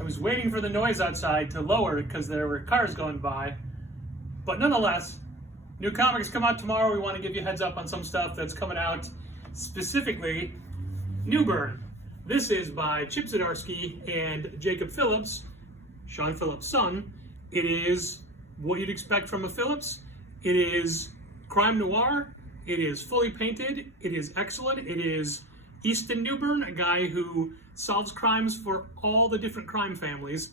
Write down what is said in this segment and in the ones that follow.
I was waiting for the noise outside to lower because there were cars going by. But nonetheless, new comics come out tomorrow. We want to give you a heads up on some stuff that's coming out. Specifically, New Burn. This is by Chip Zdarsky and Jacob Phillips, Sean Phillips' son. It is what you'd expect from a Phillips. It is crime noir. It is fully painted. It is excellent. It is Easton Newburn, a guy who solves crimes for all the different crime families,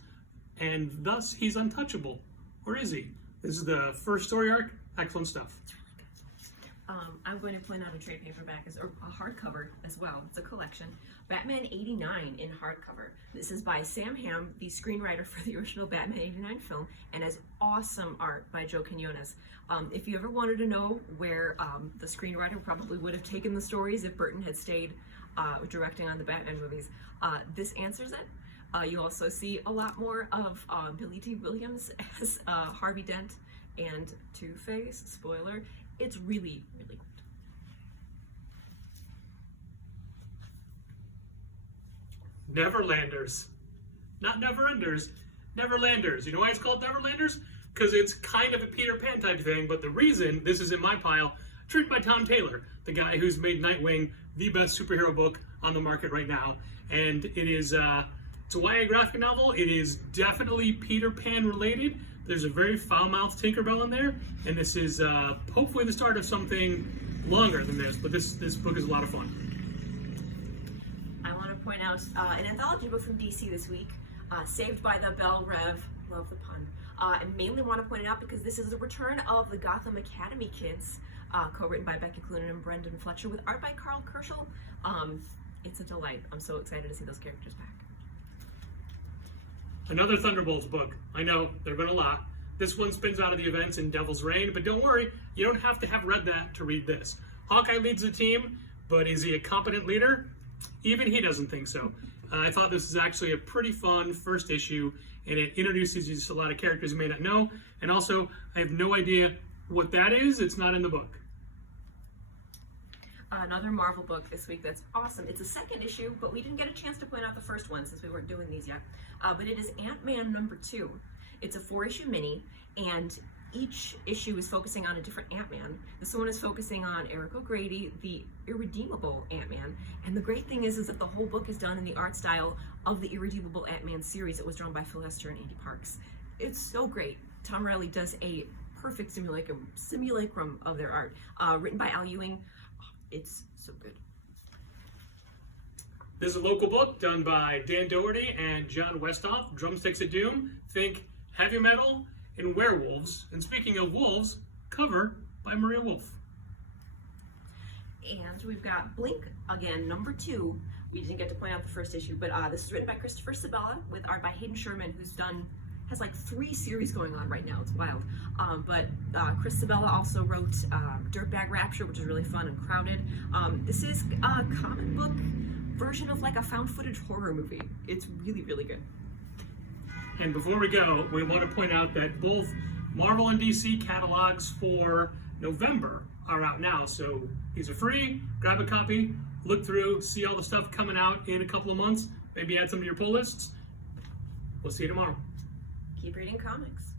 and thus he's untouchable. Or is he? This is the first story arc. Excellent stuff. I'm going to point out a trade paperback or a hardcover as well. It's a collection. Batman 89 in hardcover. This is by Sam Hamm, the screenwriter for the original Batman 89 film, and has awesome art by Joe Quinones. If you ever wanted to know where the screenwriter probably would have taken the stories if Burton had stayed directing on the Batman movies, this answers it. You also see a lot more of Billy D. Williams as Harvey Dent and Two-Face. Spoiler. It's really, really good. Neverlanders. Not Neverenders. Neverlanders. You know why it's called Neverlanders? Because it's kind of a Peter Pan type thing, but the reason this is in my pile, written by Tom Taylor, the guy who's made Nightwing the best superhero book on the market right now. And it is, it's a YA graphic novel. It is definitely Peter Pan related. There's a very foul-mouthed Tinkerbell in there, and this is hopefully the start of something longer than this, but this book is a lot of fun. I want to point out an anthology book from DC this week, Saved by the Bell Rev, love the pun. I mainly want to point it out because this is the return of the Gotham Academy Kids, co-written by Becky Cloonan and Brendan Fletcher with art by Carl Kerschel. It's a delight. I'm so excited to see those characters back. Another Thunderbolts book. I know, there have been a lot. This one spins out of the events in Devil's Reign, but don't worry, you don't have to have read that to read this. Hawkeye leads the team, but is he a competent leader? Even he doesn't think so. I thought this is actually a pretty fun first issue, and it introduces you to a lot of characters you may not know, and also, I have no idea what that is. It's not in the book. Another Marvel book this week that's awesome. It's a second issue, but we didn't get a chance to point out the first one since we weren't doing these yet. But it is Ant-Man #2. It's a 4-issue mini, and each issue is focusing on a different Ant-Man. This one is focusing on Eric O'Grady, the irredeemable Ant-Man. And the great thing is that the whole book is done in the art style of the Irredeemable Ant-Man series that was drawn by Phil Hester and Andy Parks. It's so great. Tom Reilly does a perfect simulacrum of their art. Written by Al Ewing. It's so good. This is a local book done by Dan Doherty and John Westhoff, Drumsticks of Doom. Think heavy metal and werewolves. And speaking of wolves, cover by Maria Wolf. And we've got Blink again, #2. We didn't get to point out the first issue, but this is written by Christopher Sabella with art by Hayden Sherman, has like 3 series going on right now. It's wild. But Chris Sabella also wrote Dirtbag Rapture, which is really fun and crowded. This is a comic book version of like a found footage horror movie. It's really, really good. And before we go, we want to point out that both Marvel and DC catalogs for November are out now. So these are free. Grab a copy, look through, see all the stuff coming out in a couple of months. Maybe add some to your pull lists. We'll see you tomorrow. Keep reading comics.